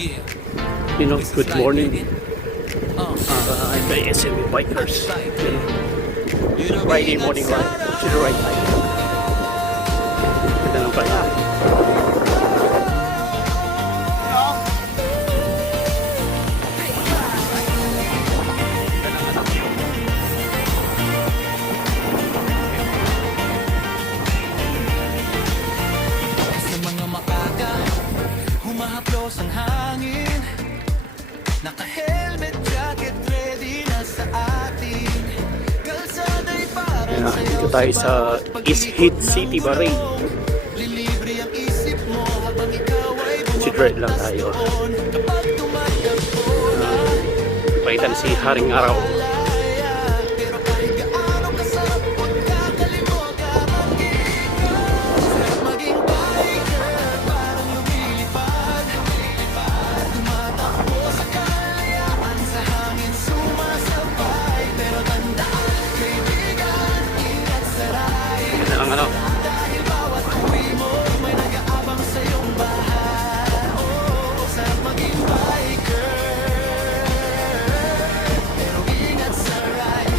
You know, good morning. I'm by SME Bikers. You know, Friday morning ride to the right side. Ganda ng pala. Sa mga makaka, humahaplos ang hangin. Naka-helmet, jacket, ready na sa atin. Kalsada'y parang Dito tayo sa East Heat City, Bahrain. lilibre ang isip mo habang ikaw ay Considerate lang tayo. kapag tumatakbo na. Palitan si Haring Araw. Pero kahit gaano kasarap, huwag kakalimot mag-ingat. Sarap maging biker, parang lumilipad. Tumatakbo sa kalayaan, sa hangin sumasabay. Pero tandaan, kaibigan, ingat sa ride. Ganda lang ano. Dahil bawat uwi mo, may nag-aabang sa iyong bahay. Oh, sarap maging biker. Pero ingat sa ride.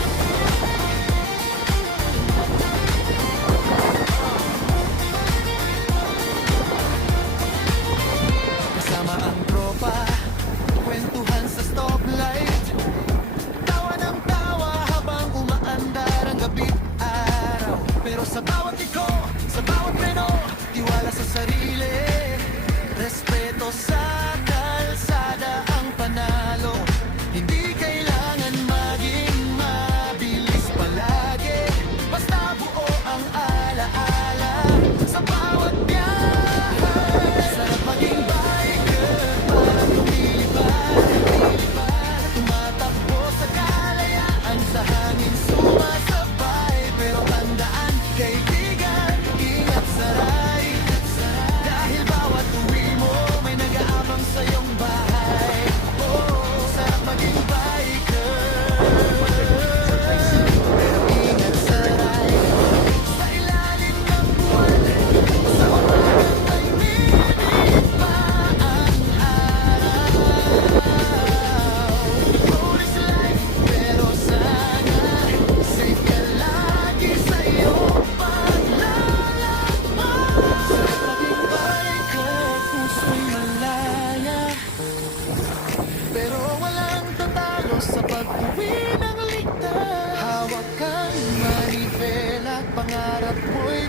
Kasama ang tropa, kwentuhan sa stoplight. Tawa ng tawa habang umaandar ang gabi't araw. Pero sa bawat liko, sa bawat preno, tiwala sa sarili. Respeto sa kalsada ang panalo. Hindi kailangan maging mabilis palagi. Basta buo ang alaala sa bawat biyahe. Sarap maging biker, parang lumilipad. Tumatakbo sa kalayaan, sa hangin sumasabay. Pero tandaan, kaibigan, ingat sa ride. Dahil bawat uwi mo, may nag-aabang sa iyong bahay. Oh, sarap maging biker. Pero ingat sa ride. Sa ilalim ng buwan, sa umagang ay minit pa ang araw. Road is life, pero sana safe ka lagi sa iyong paglalakbay. Sarap maging biker, puso'y malaya. Pero walang tatalo sa pag-uwi ng ligtas. Hawak kang manibela at pangarap mo'y